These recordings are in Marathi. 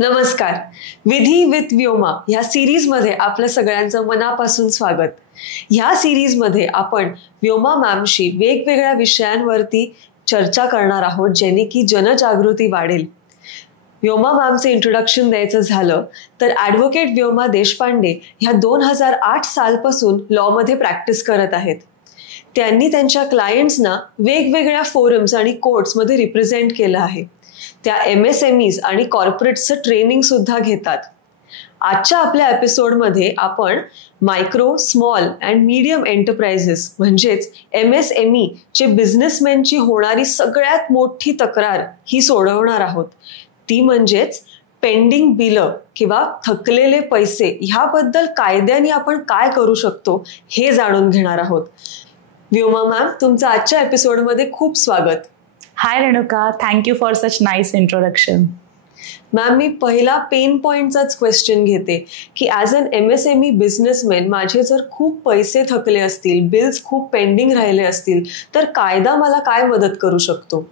नमस्कार. विधी विथ व्योमा ह्या सिरीजमध्ये आपलं सगळ्यांचं मनापासून स्वागत. ह्या सिरीजमध्ये आपण व्योमा मॅमशी वेगवेगळ्या विषयांवरती चर्चा करणार आहोत, जेणे की जनजागृती वाढेल. व्योमा मॅमचं इंट्रोडक्शन द्यायचं झालं तर ॲडव्होकेट व्योमा देशपांडे ह्या 2008 सालपासून लॉमध्ये प्रॅक्टिस करत आहेत. त्यांनी त्यांच्या क्लायंट्सना वेगवेगळ्या फोरम्स आणि कोर्ट्समध्ये रिप्रेझेंट केलं आहे. त्या MSMEs आणि कॉर्पोरेट्सचं ट्रेनिंग सुद्धा घेतात. आजच्या आपल्या एपिसोडमध्ये आपण micro, small and medium enterprises म्हणजेच MSME चे बिझनेसमॅनची होणारी सगळ्यात मोठी तक्रार ही सोडवणार आहोत. ती म्हणजेच पेंडिंग बिलं किंवा थकलेले पैसे ह्याबद्दल कायद्याने आपण काय करू शकतो हे जाणून घेणार आहोत. व्योमा मॅम, तुमचं आजच्या एपिसोडमध्ये खूप स्वागत. Hi Renuka, thank you for such nice introduction. Ma'am, मी पहिला पेन पॉइंटचाच क्वेश्चन घेते की ॲज अन MSME बिझनेसमॅन माझे जर खूप पैसे थकले असतील, बिल्स खूप पेंडिंग राहिले असतील, तर कायदा मला काय मदत करू शकतो?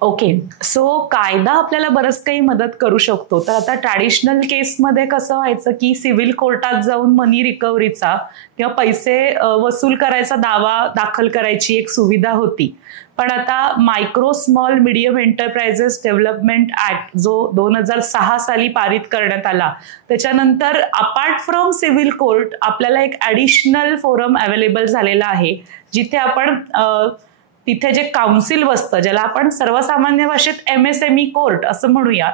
ओके, सो कायदा आपल्याला बरंच काही मदत करू शकतो. तर आता ट्रॅडिशनल केसमध्ये कसं व्हायचं की सिव्हिल कोर्टात जाऊन मनी रिकव्हरीचा किंवा पैसे वसूल करायचा दावा दाखल करायची एक सुविधा होती. पण आता micro, small, medium enterprises development act जो 2006 साली पारित करण्यात आला, त्याच्यानंतर अपार्ट फ्रॉम सिव्हिल कोर्ट आपल्याला एक ॲडिशनल फोरम अवेलेबल झालेला आहे, जिथे आपण तिथे जे काउन्सिल बसतं, ज्याला आपण सर्वसामान्य भाषेत MSME कोर्ट असं म्हणूया,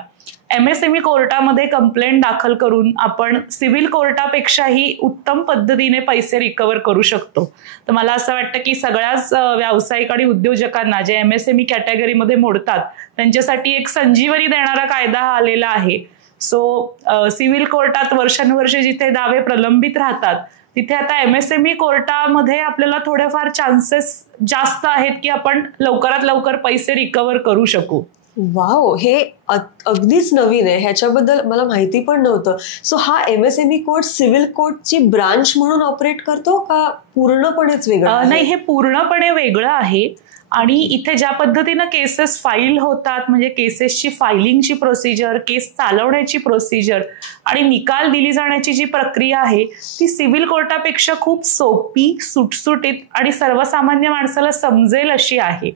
MSME कोर्टामध्ये कंप्लेंट दाखल करून आपण सिव्हिल कोर्टापेक्षाही उत्तम पद्धतीने पैसे रिकव्हर करू शकतो. तर मला असं वाटतं की सगळ्याच व्यावसायिक आणि उद्योजकांना जे MSME कॅटेगरीमध्ये मोडतात त्यांच्यासाठी एक संजीवनी देणारा कायदा हा आलेला आहे. सो सिव्हिल कोर्टात वर्षानुवर्षे जिथे दावे प्रलंबित राहतात, तिथे आता MSME कोर्टामध्ये आपल्याला थोडेफार चान्सेस जास्त आहेत की आपण लवकरात लवकर पैसे रिकव्हर करू शकू. वाव, हे अगदीच नवीन आहे. ह्याच्याबद्दल मला माहिती पण नव्हतं. सो हा MSME कोर्ट सिव्हिल कोर्टची ब्रांच म्हणून ऑपरेट करतो का पूर्णपणेच वेगळं? नाही, हे पूर्णपणे वेगळं आहे. आणि इथे ज्या पद्धतीनं केसेस फाईल होतात, म्हणजे केसेसची फायलिंगची प्रोसिजर, केस चालवण्याची प्रोसिजर आणि निकाल दिली जाण्याची जी प्रक्रिया आहे, ती सिव्हिल कोर्टापेक्षा खूप सोपी, सुटसुटीत आणि सर्वसामान्य माणसाला समजेल अशी आहे.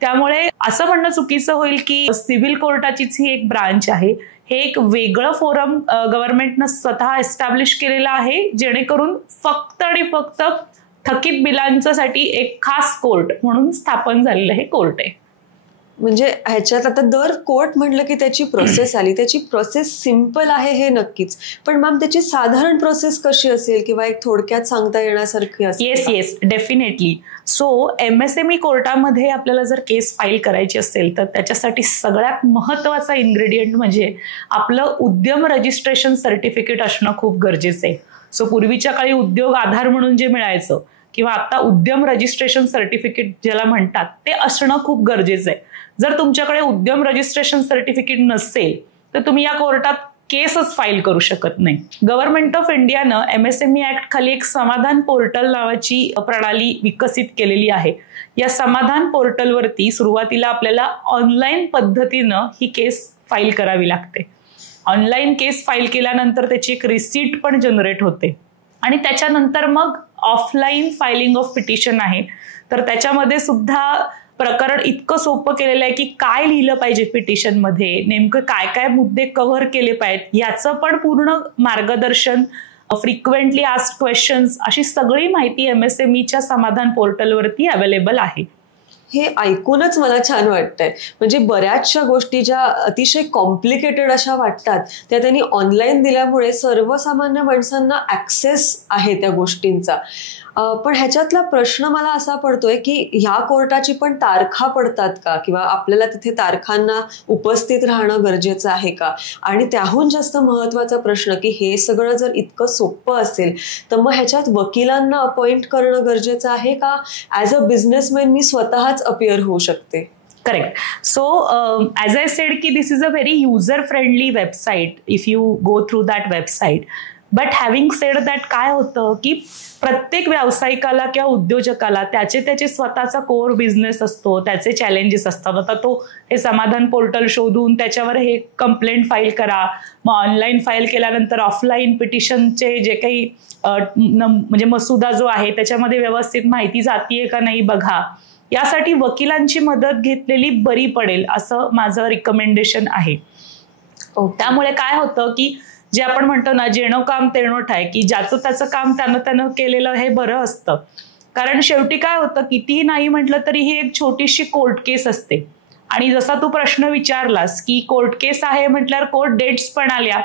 त्यामुळे असं म्हणणं चुकीचं होईल की सिव्हिल कोर्टाचीच ही एक ब्रांच आहे. हे एक वेगळं फोरम गव्हर्नमेंटनं स्वतः एस्टॅब्लिश केलेलं आहे, जेणेकरून फक्त आणि फक्त थकीत बिलांसाठी एक खास कोर्ट म्हणून स्थापन झालेलं हे कोर्ट आहे. म्हणजे ह्याच्यात आता दर कोर्ट म्हटलं की त्याची प्रोसेस आली. त्याची प्रोसेस सिम्पल आहे हे नक्कीच, पण मॅम त्याची साधारण प्रोसेस कशी असेल किंवा एक थोडक्यात सांगता येण्यासारखी असेल? Yes, definitely. सो MSME कोर्टामध्ये आपल्याला जर केस फाईल करायची असेल तर त्याच्यासाठी सगळ्यात महत्त्वाचा इन्ग्रेडियंट म्हणजे आपलं उद्यम रजिस्ट्रेशन सर्टिफिकेट असणं खूप गरजेचं आहे. सो पूर्वीच्या काळी उद्योग आधार म्हणून जे मिळायचं किंवा आता उद्यम रजिस्ट्रेशन सर्टिफिकेट ज्याला म्हणतात, ते असणं खूप गरजेचं आहे. जर तुमच्याकडे उद्यम रजिस्ट्रेशन सर्टिफिकेट नसेल तर तुम्ही या कोर्टात केसच फाईल करू शकत नाही. गव्हर्नमेंट ऑफ इंडियानं MSME ऍक्ट खाली एक समाधान पोर्टल नावाची प्रणाली विकसित केलेली आहे. या समाधान पोर्टलवरती सुरुवातीला आपल्याला ऑनलाईन पद्धतीनं ही केस फाईल करावी लागते. ऑनलाईन केस फाईल केल्यानंतर त्याची एक रिसीट पण जनरेट होते आणि त्याच्यानंतर मग ऑफलाईन फायलिंग ऑफ पिटिशन आहे. तर त्याच्यामध्ये सुद्धा प्रकरण इतकं सोपं केलेलं आहे की काय लिहिलं पाहिजे पिटिशनमध्ये, नेमकं काय काय मुद्दे कव्हर केले पाहिजेत याचं पण पूर्ण मार्गदर्शन, फ्रिक्वेंटली आस्क्ड क्वेश्चन्स, अशी सगळी माहिती MSMEच्या समाधान पोर्टलवरती अवेलेबल आहे. हे ऐकूनच मला छान वाटतंय. म्हणजे बऱ्याचशा गोष्टी ज्या अतिशय कॉम्प्लिकेटेड अशा वाटतात त्या त्यांनी ऑनलाईन दिल्यामुळे सर्वसामान्य माणसांना ॲक्सेस आहे त्या गोष्टींचा. पण ह्याच्यातला प्रश्न मला असा पडतोय की ह्या कोर्टाची पण तारखा पडतात का, किंवा आपल्याला तिथे तारखांना उपस्थित राहणं गरजेचं आहे का? आणि त्याहून जास्त महत्त्वाचा प्रश्न की हे सगळं जर इतकं सोपं असेल तर मग ह्याच्यात वकिलांना अपॉइंट करणं गरजेचं आहे का? ॲज अ बिझनेसमॅन मी स्वतःच अपिअर होऊ शकते? Correct. So as I said की this is a very user friendly website. If you go through that website, but having said that काय होतं की प्रत्येक व्यावसायिकाला किंवा उद्योजकाला त्याचे स्वतःचा कोर बिझनेस असतो, त्याचे चॅलेंजेस असतात. आता तो हे समाधान पोर्टल शोधून त्याच्यावर हे कंप्लेंट फाईल करा, मग ऑनलाईन फाईल केल्यानंतर ऑफलाईन पिटिशनचे जे काही म्हणजे मसुदा जो आहे त्याच्यामध्ये व्यवस्थित माहिती जातीये का नाही बघा. यासाठी वकिलांची मदत घेतलेली बरी पडेल असं माझं रिकमेंडेशन आहे. त्यामुळे काय होतं की जे आपण म्हणतो ना, जेणो काम तेणो ठाय, की ज्याचं त्याचं काम त्यानं केलेलं हे बरं असतं. कारण शेवटी काय होतं, कितीही नाही म्हटलं तरी ही एक छोटीशी कोर्ट केस असते. आणि जसा तू प्रश्न विचारलास की कोर्ट केस आहे म्हटल्यावर कोर्ट डेट्स पण आल्या.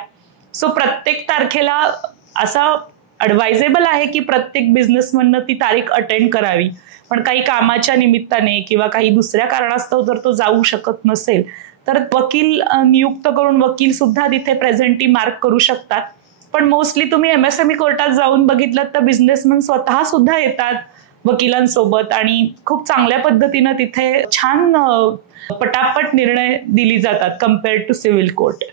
सो प्रत्येक तारखेला असं ॲडवायझेबल आहे की प्रत्येक बिझनेसमननं ती तारीख अटेंड करावी. पण काही कामाच्या निमित्ताने किंवा काही दुसऱ्या कारणास्तव जर तो जाऊ शकत नसेल तर वकील नियुक्त करून वकील सुद्धा तिथे प्रेझेंटी मार्क करू शकतात. पण मोस्टली तुम्ही MSME कोर्टात जाऊन बघितलं तर बिझनेसमन स्वतः सुद्धा येतात वकिलांसोबत आणि खूप चांगल्या पद्धतीनं तिथे छान पटापट निर्णय दिली जातात compared to civil court.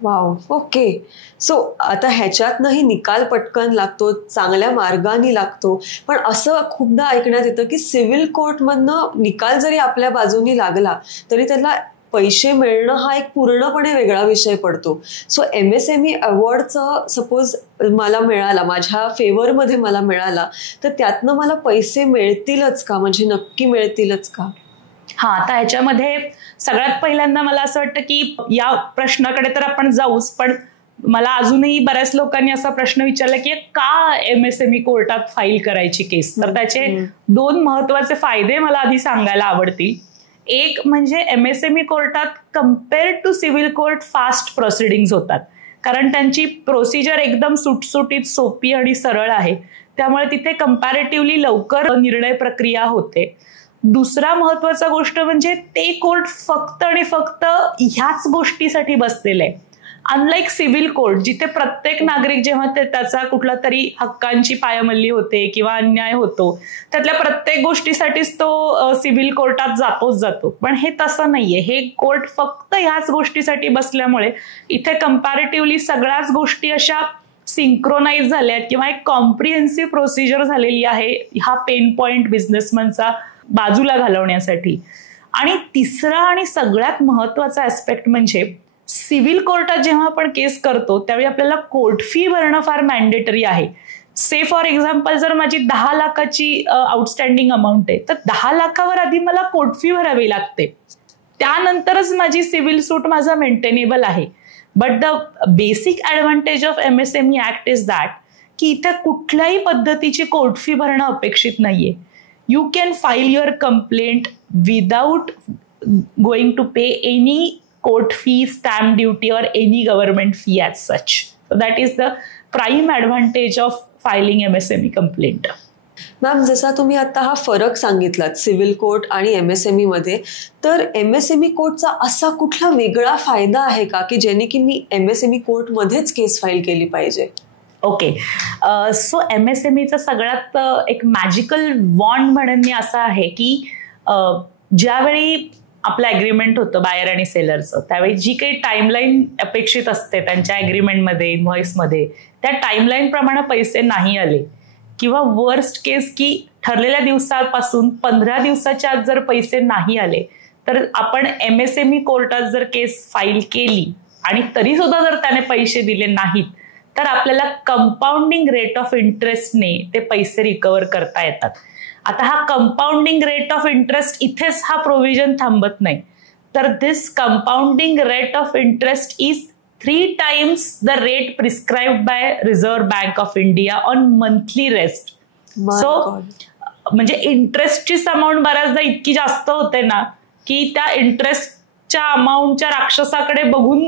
Wow, okay. So आता ह्याच्यातनंही निकाल पटकन लागतो, चांगल्या मार्गाने लागतो. पण असं खूपदा ऐकण्यात येतं की सिव्हिल कोर्टमधनं निकाल जरी आपल्या बाजूनी लागला तरी त्याला पैसे मिळणं हा एक पूर्णपणे वेगळा विषय पडतो. सो MSME अवॉर्डचं सपोज मला मिळाला, माझ्या फेवरमध्ये मला मिळाला, तर त्यातनं मला पैसे मिळतीलच का, म्हणजे नक्की मिळतीलच का? हा, आता ह्याच्यामध्ये सगळ्यात पहिल्यांदा मला असं वाटतं की या प्रश्नाकडे तर आपण जाऊच, पण मला अजूनही बऱ्याच लोकांनी असा प्रश्न विचारला की का MSME कोर्टात फाईल करायची केस. तर त्याचे 2 महत्वाचे फायदे मला आधी सांगायला आवडतील. एक म्हणजे MSME कोर्टात compared to civil court fast proceedings होतात, कारण त्यांची प्रोसिजर एकदम सुटसुटीत, सोपी आणि सरळ आहे. त्यामुळे तिथे कम्पॅरेटिव्हली लवकर निर्णय प्रक्रिया होते. दुसरा महत्वाचा गोष्ट म्हणजे ते कोर्ट फक्त आणि फक्त ह्याच गोष्टीसाठी बसलेलं आहे. अनलाईक सिव्हिल कोर्ट जिथे प्रत्येक नागरिक जेव्हा त्याचा कुठला तरी हक्कांची पायमल्ली होते किंवा अन्याय होतो त्यातल्या प्रत्येक गोष्टीसाठीच तो सिव्हिल कोर्टात जातो. पण हे तसं नाहीये. हे कोर्ट फक्त ह्याच गोष्टीसाठी बसल्यामुळे इथे कम्पॅरेटिव्हली सगळ्याच गोष्टी अशा सिंक्रोनाइज झाल्यात किंवा एक कॉम्प्रिहेन्सिव्ह प्रोसिजर झालेली आहे हा पेन पॉइंट बिझनेसमनचा बाजूला घालवण्यासाठी. आणि तिसरा आणि सगळ्यात महत्वाचा ऍस्पेक्ट म्हणजे सिव्हिल कोर्टात जेव्हा आपण केस करतो त्यावेळी आपल्याला कोर्ट फी भरणं फार मॅन्डेटरी आहे. से फॉर एक्झाम्पल जर माझी 10 लाखाची आउटस्टँडिंग अमाऊंट आहे तर 10 लाखावर आधी मला कोर्ट फी भरावी लागते, त्यानंतरच माझी सिव्हिल सूट माझा मेंटेनेबल आहे. But the basic advantage of MSME act is that की इथे कुठल्याही पद्धतीची कोर्ट फी भरणं अपेक्षित नाहीये. You can file your complaint without going to pay any court fee, stamp duty or any government fee as such. So that is the prime advantage of filing MSME complaint. Ma'am, जसा तुम्ही आता हा फरक सांगितलात सिव्हिल कोर्ट आणि MSME मध्ये, तर MSME कोर्टचा असा कुठला वेगळा फायदा आहे का की ज्याने की मी MSME कोर्टमध्येच केस फाईल केली पाहिजे? ओके, सो MSMEचा सगळ्यात एक मॅजिकल वॉन्ड म्हणून मी असं आहे की ज्यावेळी आपलं ॲग्रीमेंट होतं बायर आणि सेलरचं त्यावेळी जी काही टाईमलाईन अपेक्षित असते त्यांच्या ॲग्रीमेंटमध्ये, इनव्हॉइसमध्ये, त्या टाईमलाईन प्रमाणे पैसे नाही आले किंवा वर्स्ट केस की ठरलेल्या दिवसापासून 15 दिवसाच्या आत जर पैसे नाही आले तर आपण MSME कोर्टात जर केस फाईल केली आणि तरी सुद्धा जर त्याने पैसे दिले नाहीत तर आपल्याला कंपाऊंडिंग रेट ऑफ इंटरेस्टने ते पैसे रिकव्हर करता येतात. आता हा कंपाऊंडिंग रेट ऑफ इंटरेस्ट इथेच हा प्रोव्हिजन थांबत नाही, तर this compounding rate of interest is 3 times the rate prescribed by Reserve Bank of India on monthly rest. So म्हणजे इंटरेस्टची अमाऊंट बऱ्याचदा इतकी जास्त होते ना की त्या इंटरेस्टच्या अमाऊंटच्या राक्षसाकडे बघून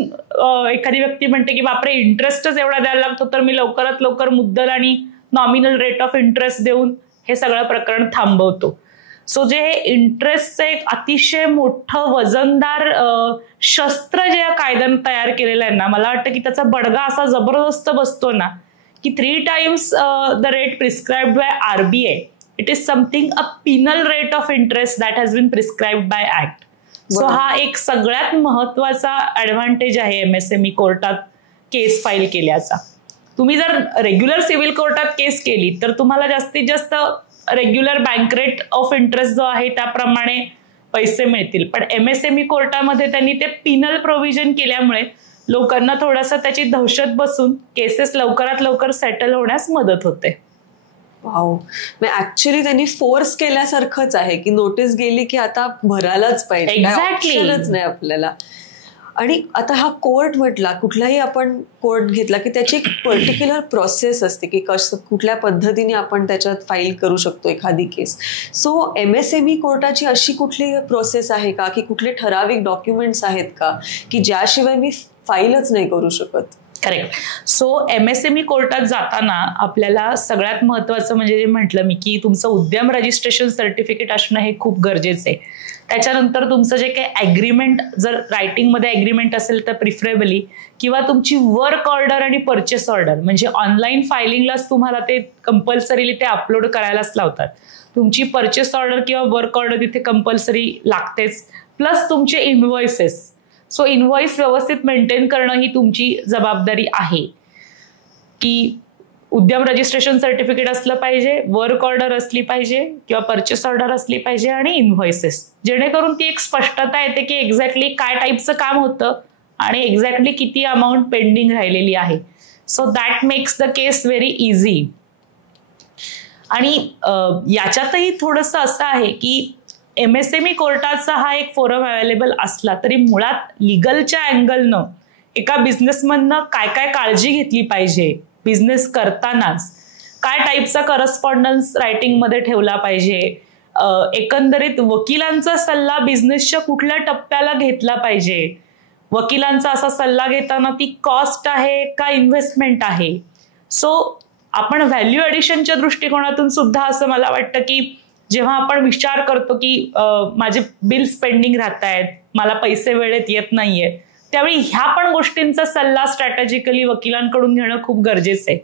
एखादी व्यक्ती म्हणते की बापरे, इंटरेस्टच एवढा द्यायला लागतो तर मी लवकरात लवकर मुद्दल आणि नॉमिनल रेट ऑफ इंटरेस्ट देऊन हे सगळं प्रकरण थांबवतो. सो जे हे इंटरेस्टचं एक अतिशय मोठं वजनदार शस्त्र जे या कायद्यानं तयार केलेलं आहे ना, मला वाटतं की त्याचा बडगा असा जबरदस्त बसतो ना की 3 times the rate prescribed by RBI. It is something a penal rate of interest that has been prescribed by act. So हा एक सगळ्यात महत्वाचा ऍडव्हान्टेज आहे MSME कोर्टात केस फाईल केल्याचा. तुम्ही जर रेग्युलर सिव्हिल कोर्टात केस केली तर तुम्हाला जास्तीत जास्त regular bank rate of interest जो आहे त्याप्रमाणे पैसे मिळतील. पण MSME कोर्टामध्ये त्यांनी ते पिनल प्रोव्हिजन केल्यामुळे लोकांना थोडासा त्याची दहशत बसून केसेस लवकरात लवकर सेटल होण्यास मदत होते. वाव, ऍक्च्युली त्यांनी फोर्स केल्यासारखंच आहे की नोटीस गेली की आता भरायलाच पाहिजे, एक्झॅक्टली नाही आपल्याला. आणि आता हा कोर्ट म्हटला, कुठलाही आपण कोर्ट घेतला की त्याची एक पर्टिक्युलर प्रोसेस असते की कुठल्या पद्धतीने आपण त्याच्यात फाईल करू शकतो एखादी केस. सो MSME कोर्टाची अशी कुठली प्रोसेस आहे का की कुठले ठराविक डॉक्युमेंट्स आहेत का की ज्याशिवाय मी फाईलच नाही करू शकत? करेक्ट. सो MSME कोर्टात जाताना आपल्याला सगळ्यात महत्वाचं म्हणजे जे म्हटलं मी की तुमचं उद्यम रजिस्ट्रेशन सर्टिफिकेट असणं हे खूप गरजेचं आहे. त्याच्यानंतर तुमचं जे काही ॲग्रीमेंट, जर रायटिंगमध्ये ॲग्रीमेंट असेल तर प्रिफरेबली, किंवा तुमची वर्क ऑर्डर आणि परचेस ऑर्डर, म्हणजे ऑनलाईन फायलिंगलाच तुम्हाला ते कंपल्सरीली ते अपलोड करायलाच लावतात. तुमची परचेस ऑर्डर किंवा वर्क ऑर्डर तिथे कंपल्सरी लागतेच, प्लस तुमचे इनव्हॉइसेस. सो इनव्हॉइस व्यवस्थित मेंटेन करणं ही तुमची जबाबदारी आहे. की उद्यम रजिस्ट्रेशन सर्टिफिकेट असलं पाहिजे, वर्क ऑर्डर असली पाहिजे किंवा परचेस ऑर्डर असली पाहिजे आणि इनव्हॉइसेस, जेणेकरून ती एक स्पष्टता येते की एक्झॅक्टली काय टाईपचं काम होतं आणि एक्झॅक्टली किती अमाऊंट पेंडिंग राहिलेली आहे. So that makes the case very easy. आणि याच्यातही थोडंसं असं आहे की MSME कोर्टाचा हा एक फोरम अवेलेबल असला तरी मुळात लिगलच्या अँगलनं एका बिझनेसमननं काय काय काळजी घेतली पाहिजे, बिझनेस करतानाच काय टाईपचा करस्पॉन्डन्स रायटिंगमध्ये ठेवला पाहिजे, एकंदरीत वकिलांचा सल्ला बिझनेसच्या कुठल्या टप्प्याला घेतला पाहिजे, वकिलांचा असा सल्ला घेताना ती कॉस्ट आहे का इन्व्हेस्टमेंट आहे. सो आपण व्हॅल्यू ॲडिशनच्या दृष्टिकोनातून सुद्धा असं मला वाटतं की जेव्हा आपण विचार करतो की माझे बिल्स पेंडिंग राहत आहेत, मला पैसे वेळेत येत नाहीये, त्यावेळी ह्या पण गोष्टींचा सल्ला स्ट्रॅटेजिकली वकिलांकडून घेणं खूप गरजेचं आहे.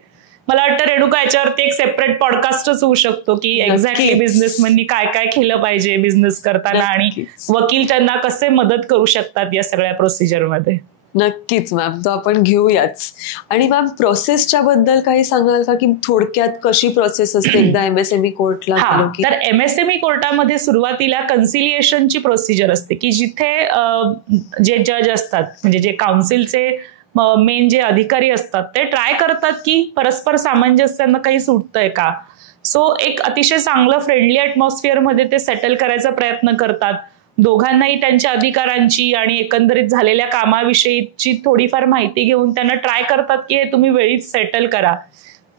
मला वाटतं रेणुका याच्यावरती एक सेपरेट पॉडकास्टच होऊ शकतो की एक्झॅक्टली बिझनेसमॅननी काय काय केलं पाहिजे बिझनेस करताना आणि वकील त्यांना कसे मदत करू शकतात या सगळ्या प्रोसिजरमध्ये. नक्कीच मॅम, तो आपण घेऊयाच. आणि मॅम प्रोसेसच्या बद्दल काही सांगाल का की थोडक्यात कशी प्रोसेस असते एकदा MSME कोर्टला? तर MSME कोर्टामध्ये सुरुवातीला कन्सिलिएशनची प्रोसिजर असते की जिथे जे जज असतात, म्हणजे जे काउन्सिलचे मेन जे अधिकारी असतात, ते ट्राय करतात की परस्पर सामंजस्यानं काही सुटतंय का. सो एक अतिशय चांगलं फ्रेंडली ॲटमॉस्फिअरमध्ये ते सेटल करायचा प्रयत्न करतात. दोघांनाही त्यांच्या अधिकारांची आणि एकंदरीत झालेल्या कामाविषयीची थोडीफार माहिती घेऊन त्यांना ट्राय करतात की हे तुम्ही वेळीच सेटल करा.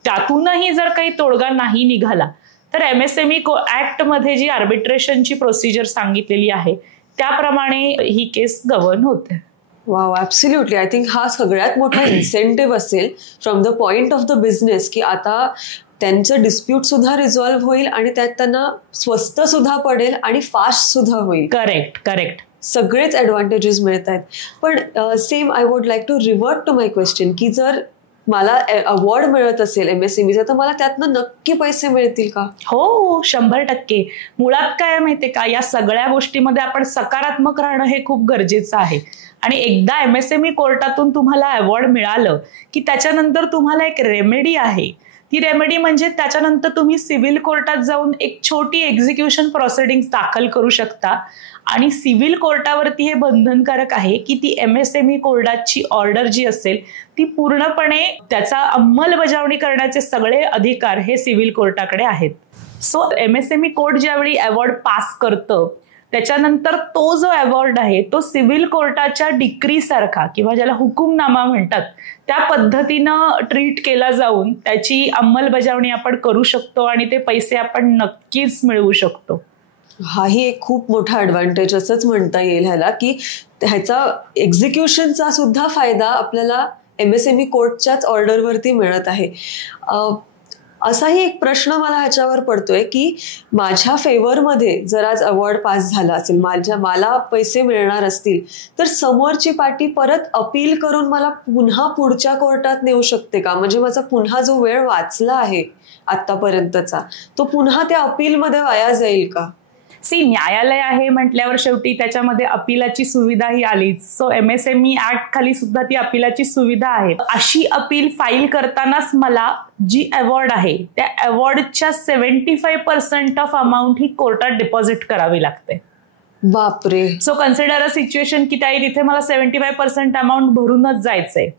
त्यातूनही जर काही तोडगा नाही निघाला तर MSME ऍक्टमध्ये जी आर्बिट्रेशनची प्रोसिजर सांगितलेली आहे त्याप्रमाणे ही केस गव्हर्न होते. Wow, absolutely. आय थिंक हा सगळ्यात मोठा इन्सेंटिव्ह असेल from the point of the business की आता त्यांचं डिस्प्यूट सुद्धा रिझॉल्व्ह होईल आणि त्यात त्यांना स्वस्त सुद्धा पडेल आणि फास्ट सुद्धा होईल. करेक्ट. सगळेच ॲडव्हान्टेजेस मिळत आहेत. पण same I would like to revert to my question की जर मला अवॉर्ड मिळत असेल MSMEचा तर मला त्यातनं नक्की पैसे मिळतील का? हो, 100%. मुळात काय माहितीये का, या सगळ्या गोष्टीमध्ये आपण सकारात्मक राहणं हे खूप गरजेचं आहे. आणि एकदा MSME कोर्टातून तुम्हाला अवॉर्ड मिळालं की त्याच्यानंतर तुम्हाला एक रेमेडी आहे. ती रेमेडी म्हणजे त्याच्यानंतर तुम्ही सिव्हिल कोर्टात जाऊन एक छोटी एक्झिक्युशन प्रोसिडिंग दाखल करू शकता. आणि सिव्हिल कोर्टावरती हे बंधनकारक आहे की ती MSME कोर्टाची ऑर्डर जी असेल ती पूर्णपणे त्याचा अंमलबजावणी करण्याचे सगळे अधिकार हे सिव्हिल कोर्टाकडे आहेत. सो MSME कोर्ट ज्यावेळी अवॉर्ड पास करतं त्याच्यानंतर तो जो अवॉर्ड आहे तो सिव्हिल कोर्टाच्या डिक्री सारखा किंवा ज्याला हुकुमनामा म्हणतात त्या पद्धतीनं ट्रीट केला जाऊन त्याची अंमलबजावणी आपण करू शकतो आणि ते पैसे आपण नक्कीच मिळवू शकतो. हाही एक खूप मोठा ॲडव्हान्टेज असंच म्हणता येईल ह्याला की ह्याचा एक्झिक्युशनचा सुद्धा फायदा आपल्याला MSME कोर्टच्याच ऑर्डरवरती मिळत आहे. असाही एक प्रश्न मला ह्याच्यावर पडतोय की माझ्या फेवरमध्ये जर आज अवॉर्ड पास झाला असेल, मला पैसे मिळणार असतील तर समोरची पार्टी परत अपील करून मला पुन्हा पुढच्या कोर्टात नेऊ शकते का? म्हणजे माझा पुन्हा जो वेळ वाचला आहे आतापर्यंतचा तो पुन्हा त्या अपीलमध्ये वाया जाईल का? न्यायालय आहे म्हटल्यावर शेवटी त्याच्यामध्ये अपीलाची सुविधा ही आलीच. सो MSME ऍक्ट खाली सुद्धा ती अपीलाची सुविधा आहे. अशी अपील फाईल करतानाच मला जी अवॉर्ड आहे त्या अवॉर्डच्या 75% ऑफ अमाऊंट ही कोर्टात डिपॉझिट करावी लागते. बापरे. सो कन्सिडर अ सिच्युएशन की तिथे मला 75% अमाऊंट भरूनच जायचंय.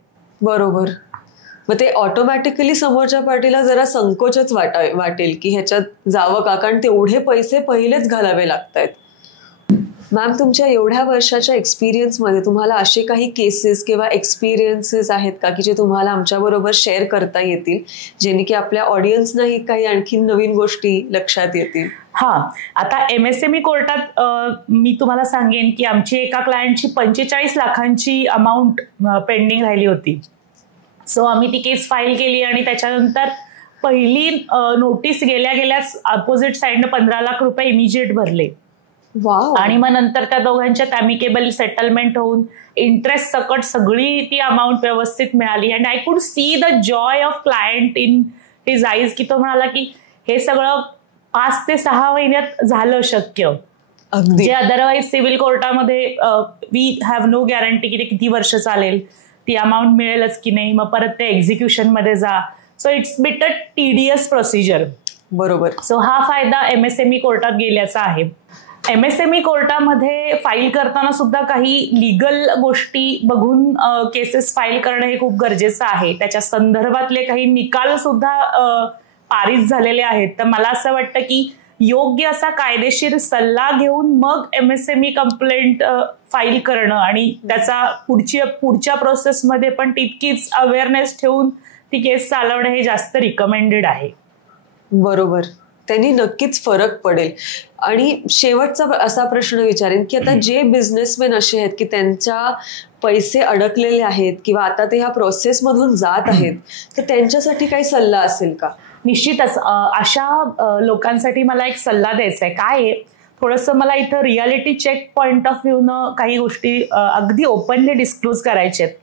बरोबर. मग ते ऑटोमॅटिकली समोरच्या पार्टीला जरा संकोचच वाटेल की ह्याच्यात जावं का, कारण तेवढे पैसे पहिलेच घालावे लागतायत. मॅम, तुमच्या एवढ्या वर्षाच्या एक्सपिरियन्समध्ये तुम्हाला असे काही केसेस किंवा एक्सपिरियन्सेस आहेत का की जे तुम्हाला आमच्याबरोबर शेअर करता येतील, जेणे की आपल्या ऑडियन्सनाही काही आणखी नवीन गोष्टी लक्षात येतील? आता MSME कोर्टात मी तुम्हाला सांगेन की आमची एका क्लायंटची 45 लाखांची अमाऊंट पेंडिंग राहिली होती. सो आम्ही ती केस फाईल केली आणि त्याच्यानंतर पहिली नोटीस गेल्याच अपोजिट साईडनं 15 लाख रुपये इमिजिएट भरले. आणि मग नंतर त्या दोघांच्यात अमिकेबल सेटलमेंट होऊन इंटरेस्ट सकट सगळी ती अमाऊंट व्यवस्थित मिळाली. And I could see the Joy of client in his eyes, की तो म्हणाला की हे सगळं 5 ते 6 महिन्यात झालं शक्य, जे अदरवाईज सिव्हिल कोर्टामध्ये वी हॅव नो गॅरंटी की ते किती वर्ष चालेल, ती अमाऊंट मिळेलच की नाही, मग परत ते एक्झिक्युशन मध्ये जा. So it's bit a tedious procedure. बरोबर. सो हा फायदा MSME कोर्टात गेल्याचा आहे. MSME कोर्टामध्ये फाईल करताना सुद्धा काही लिगल गोष्टी बघून केसेस फाईल करणं हे खूप गरजेचं आहे. त्याच्या संदर्भातले काही निकाल सुद्धा पारित झालेले आहेत. तर मला असं वाटतं की योग्य असा कायदेशीर सल्ला घेऊन मग MSME कंप्लेंट फाईल करणं आणि त्याचा पुढच्या प्रोसेसमध्ये पण तितकीच अवेअरनेस ठेवून ती केस चालवणं हे जास्त रिकमेंडेड आहे. बरोबर. त्यांनी नक्कीच फरक पडेल. आणि शेवटचा असा प्रश्न विचारेन की आता जे बिझनेसमॅन असे आहेत की त्यांच्या पैसे अडकलेले आहेत किंवा आता ते ह्या प्रोसेसमधून जात आहेत, तर त्यांच्यासाठी काही सल्ला असेल का? निश्चितच अशा लोकांसाठी मला एक सल्ला द्यायचा आहे. काय आहे, थोडंसं मला इथं रियालिटी चेक पॉइंट ऑफ व्ह्यूनं काही गोष्टी अगदी ओपनली डिस्क्लोज करायच्या आहेत.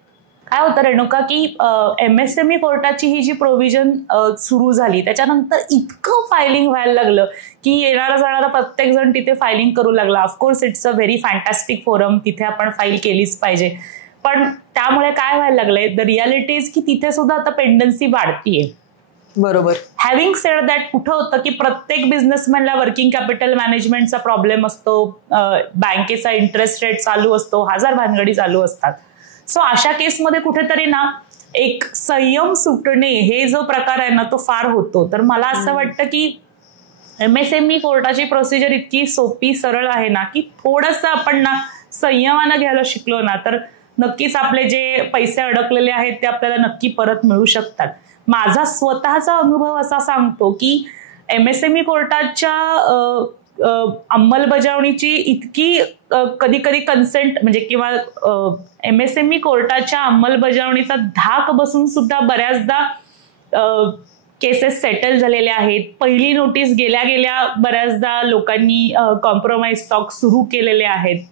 काय होतं रेणुका की MSME कोर्टाची ही जी प्रोव्हिजन सुरू झाली त्याच्यानंतर इतकं फायलिंग व्हायला लागलं की येणारा जाणारा प्रत्येक जण तिथे फायलिंग करू लागला. Of course it's a very fantastic forum, तिथे आपण फाईल केलीच पाहिजे. पण त्यामुळे काय व्हायला लागलंय, द रियालिटी इज की तिथे सुद्धा आता पेंडन्सी वाढतीये. बरोबर. हॅव्हिंग सेड दॅट, कुठं होतं की प्रत्येक बिझनेसमॅनला वर्किंग कॅपिटल मॅनेजमेंटचा प्रॉब्लेम असतो, बँकेचा इंटरेस्ट रेट चालू असतो, 1000 भानगडी चालू असतात. सो अशा केसमध्ये कुठेतरी ना एक संयम सुटणे हे जो प्रकार आहे ना तो फार होतो. तर मला असं वाटतं की MSME कोर्टाची प्रोसिजर इतकी सोपी सरळ आहे ना की थोडंसं आपण ना संयमानं घ्यायला शिकलो ना तर नक्कीच आपले जे पैसे अडकलेले आहेत ते आपल्याला नक्की परत मिळू शकतात. माझा स्वतःचा अनुभव असा सांगतो की MSME कोर्टाच्या अंमलबजावणीची इतकी कधी कधी कन्सेंट म्हणजे किंवा MSME कोर्टाच्या अंमलबजावणीचा धाक बसून सुद्धा बऱ्याचदा केसेस सेटल झालेल्या आहेत. पहिली नोटीस गेल्या बऱ्याचदा लोकांनी कॉम्प्रोमाइज टॉक सुरू केलेले आहेत.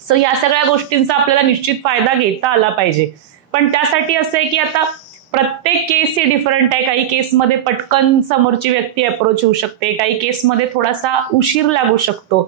सो या सगळ्या गोष्टींचा आपल्याला निश्चित फायदा घेता आला पाहिजे. पण त्यासाठी असं आहे की आता प्रत्येक केस ही डिफरंट आहे. काही केसमध्ये पटकन समोरची व्यक्ती अप्रोच होऊ शकते, काही केसमध्ये थोडासा उशीर लागू शकतो.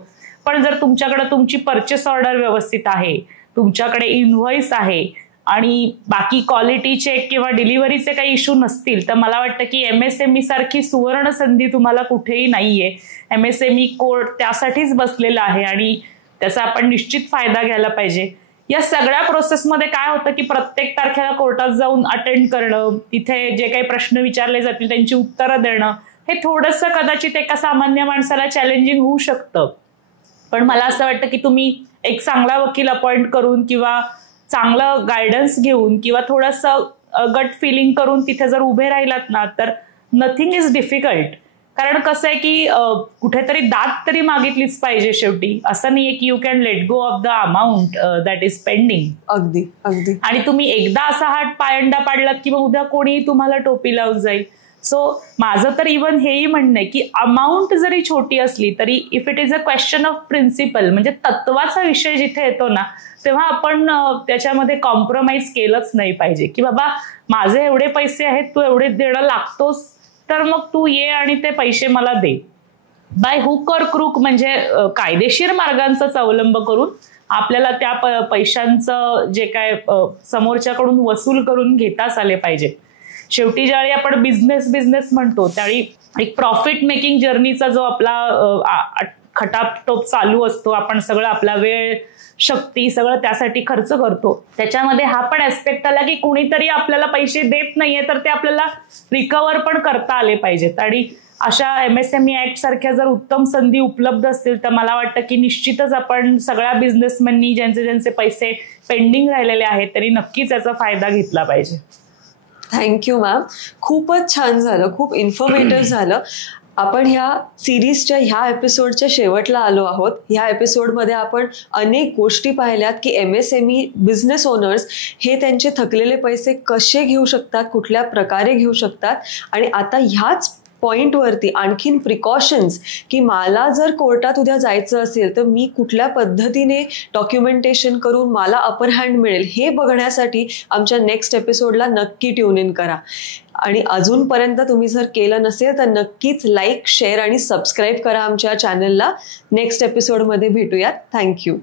पण जर तुमच्याकडे तुमची परचेस ऑर्डर व्यवस्थित आहे, तुमच्याकडे इनव्हॉइस आहे आणि बाकी क्वालिटी चेक किंवा डिलिव्हरीचे काही इश्यू नसतील तर मला वाटतं की MSME सारखी सुवर्ण संधी तुम्हाला कुठेही नाहीये. MSME कोर्ट त्यासाठीच बसलेला आहे आणि त्याचा आपण निश्चित फायदा घ्यायला पाहिजे. या सगळ्या प्रोसेसमध्ये काय होतं की प्रत्येक तारखेला कोर्टात जाऊन अटेंड करणं, तिथे जे काही प्रश्न विचारले जातील त्यांची उत्तरं देणं हे थोडंसं कदाचित एका सामान्य माणसाला चॅलेंजिंग होऊ शकतं. पण मला असं वाटतं की तुम्ही एक चांगला वकील अपॉइंट करून किंवा चांगलं गायडन्स घेऊन किंवा थोडंसं गट फिलिंग करून तिथे जर उभे राहिलात ना तर नथिंग इज डिफिकल्ट. कारण कसं आहे की कुठेतरी दाद तरी मागितलीच पाहिजे शेवटी. असं नाहीये की you can let go of the amount that is pending. अगदी अगदी. आणि तुम्ही एकदा असा हात पायंडा पाडलात की मग उद्या कोणी तुम्हाला टोपी लावून जाईल. सो माझं तर इव्हन हेही म्हणणं आहे की अमाऊंट जरी छोटी असली तरी if it is a question of principle म्हणजे तत्वाचा विषय जिथे येतो ना तेव्हा आपण त्याच्यामध्ये कॉम्प्रोमाइज केलंच नाही पाहिजे की बाबा माझे एवढे पैसे आहेत, तू एवढे देणं लागतोस तर मग तू ये आणि ते पैसे मला दे. बाय हुक और क्रूक म्हणजे कायदेशीर मार्गांचाच अवलंब करून आपल्याला त्या पैशांचं जे काय समोरच्याकडून वसूल करून घेताच आले पाहिजे. शेवटी ज्यावेळी आपण बिझनेस म्हणतो त्यावेळी एक प्रॉफिट मेकिंग जर्नीचा जो आपला खटापटोप चालू असतो, आपण सगळं आपला वेळ शक्ती सगळं त्यासाठी खर्च करतो, त्याच्यामध्ये हा पण ऍस्पेक्ट आला की कुणीतरी आपल्याला पैसे देत नाहीये तर ते आपल्याला रिकव्हर पण करता आले पाहिजेत. आणि अशा MSME ऍक्ट सारख्या जर उत्तम संधी उपलब्ध असतील तर मला वाटतं की निश्चितच आपण सगळ्या बिझनेसमॅननी ज्यांचे पैसे पेंडिंग राहिलेले आहेत त्यांनी नक्कीच याचा फायदा घेतला पाहिजे. थँक्यू मॅम, खूपच छान झालं, खूप इन्फॉर्मेटिव्ह झालं. आपण ह्या सिरीजच्या ह्या एपिसोडच्या शेवटला आलो आहोत. ह्या एपिसोडमध्ये आपण अनेक गोष्टी पाहिल्यात की MSME बिझनेस ओनर्स हे त्यांचे थकलेले पैसे कसे घेऊ शकतात, कुठल्या प्रकारे घेऊ शकतात, आणि आता ह्याच पॉइंटवरती आणखीन प्रिकॉशन्स की मला जर कोर्टात उद्या जायचं असेल तर मी कुठल्या पद्धतीने डॉक्युमेंटेशन करून मला अपर हँड मिळेल हे बघण्यासाठी आमच्या नेक्स्ट एपिसोडला नक्की ट्यून इन करा. आणि अजूनपर्यंत तुम्ही जर केलं नसेल तर नक्कीच लाईक, शेअर आणि सबस्क्राईब करा आमच्या चॅनलला. नेक्स्ट एपिसोडमध्ये भेटूयात. थँक्यू.